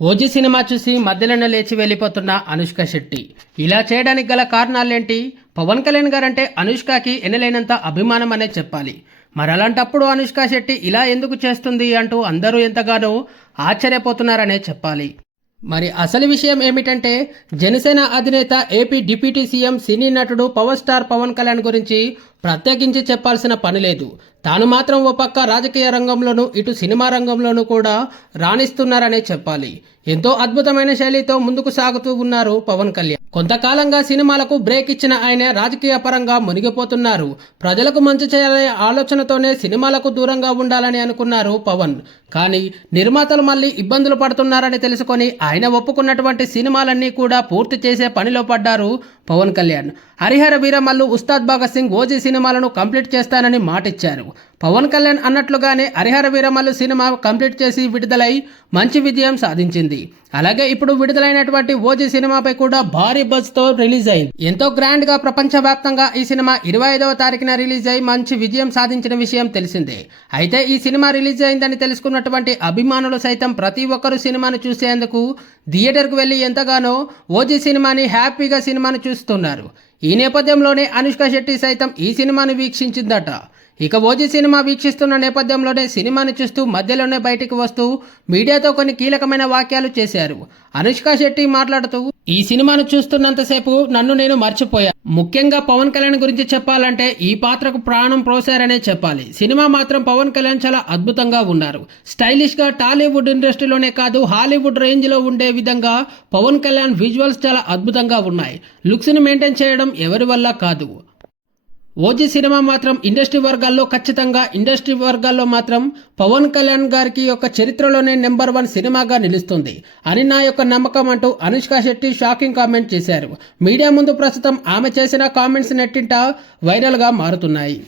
OG cinema చూసి మధ్యలోనే లేచి వెళ్ళిపోతున్న అనుష్క శెట్టి. ఇలా చేయడానికి గల కారణాలేంటి? పవన్ కళ్యాణ్ గారంటే అనుష్కకి ఎనలేనంత అభిమానం అనే చెప్పాలి. మరి అలాంటప్పుడు అనుష్క శెట్టి ఇలా ఎందుకు చేస్తుంది అంటూ అందరూ ఎంతగానో ఆశ్చర్యపోతున్నారనే చెప్పాలి. మరి అసలు విషయం ఏమిటంటే జనసేన అధినేత ఏపీ డిప్యూటీ సీఎం సినీ నటుడు పవర్ స్టార్ పవన్ కళ్యాణ్ గురించి ప్రత్యేకించి చెప్పాల్సిన పని లేదు. తాను మాత్రం ఓ పక్క రాజకీయ రంగంలోనూ ఇటు సినిమా రంగంలోనూ కూడా రాణిస్తున్నారనే చెప్పాలి. ఎంతో అద్భుతమైన శైలితో ముందుకు సాగుతూ ఉన్నారు పవన్ కళ్యాణ్. కొంతకాలంగా సినిమాలకు బ్రేక్ ఇచ్చిన ఆయన రాజకీయ పరంగా మునిగిపోతున్నారు. ప్రజలకు మంచి చేయాలనే ఆలోచనతోనే సినిమాలకు దూరంగా ఉండాలని అనుకున్నారు పవన్. కానీ నిర్మాతలు మళ్ళీ ఇబ్బందులు పడుతున్నారని తెలుసుకొని ఆయన ఒప్పుకున్నటువంటి సినిమాలన్నీ కూడా పూర్తి చేసే పనిలో పడ్డారు పవన్ కళ్యాణ్. హరిహర వీరమల్లు ఉస్తాద్ భగత్ సింగ్ ఓజీ సినిమాలను కంప్లీట్ చేస్తానని మాటిచ్చారు. పవన్ కళ్యాణ్ అన్నట్లుగానే హరిహర వీరమల్లు సినిమా కంప్లీట్ చేసి విడుదలై మంచి విజయం సాధించింది. అలాగే ఇప్పుడు విడుదలైనటువంటి ఓజీ సినిమాపై కూడా భారీ బజ్తో రిలీజ్ అయింది. ఎంతో గ్రాండ్గా ప్రపంచవ్యాప్తంగా ఈ సినిమా ఇరవై ఐదవ తారీఖున రిలీజ్ అయి మంచి విజయం సాధించిన విషయం తెలిసిందే. అయితే ఈ సినిమా రిలీజ్ అయిందని తెలుసుకున్నటువంటి అభిమానులు సైతం ప్రతి ఒక్కరు సినిమాను చూసేందుకు థియేటర్కు వెళ్ళి ఎంతగానో ఓజీ సినిమాని హ్యాపీగా సినిమాను చూస్తున్నారు. ఈ నేపథ్యంలోనే అనుష్క శెట్టి సైతం ఈ సినిమాను వీక్షించిందట. ఇక ఓజీ సినిమా వీక్షిస్తున్న నేపథ్యంలోనే సినిమాను చూస్తూ మధ్యలోనే బయటికి వస్తూ మీడియాతో కొన్ని కీలకమైన వాక్యాలు చేశారు. అనుష్క శెట్టి మాట్లాడుతూ ఈ సినిమాను చూస్తున్నంతసేపు నన్ను నేను మర్చిపోయా. ముఖ్యంగా పవన్ కళ్యాణ్ గురించి చెప్పాలంటే ఈ పాత్రకు ప్రాణం ప్రోసారనే చెప్పాలి. సినిమా మాత్రం పవన్ కళ్యాణ్ చాలా అద్భుతంగా ఉన్నారు. స్టైలిష్గా టాలీవుడ్ ఇండస్ట్రీలోనే కాదు హాలీవుడ్ రేంజ్లో ఉండే విధంగా పవన్ కళ్యాణ్ విజువల్స్ చాలా అద్భుతంగా ఉన్నాయి. లుక్స్ని మెయింటైన్ చేయడం ఎవరి వల్ల కాదు. ఓజీ సినిమా మాత్రం ఇండస్ట్రీ వర్గాల్లో ఖచ్చితంగా ఇండస్ట్రీ వర్గాల్లో మాత్రం పవన్ కళ్యాణ్ గారికి యొక్క చరిత్రలోనే నెంబర్ వన్ సినిమాగా నిలుస్తుంది అని నా యొక్క నమ్మకం అంటూ అనుష్క శెట్టి షాకింగ్ కామెంట్ చేశారు. మీడియా ముందు ప్రస్తుతం ఆమె చేసిన కామెంట్స్ నెట్టింట వైరల్గా మారుతున్నాయి.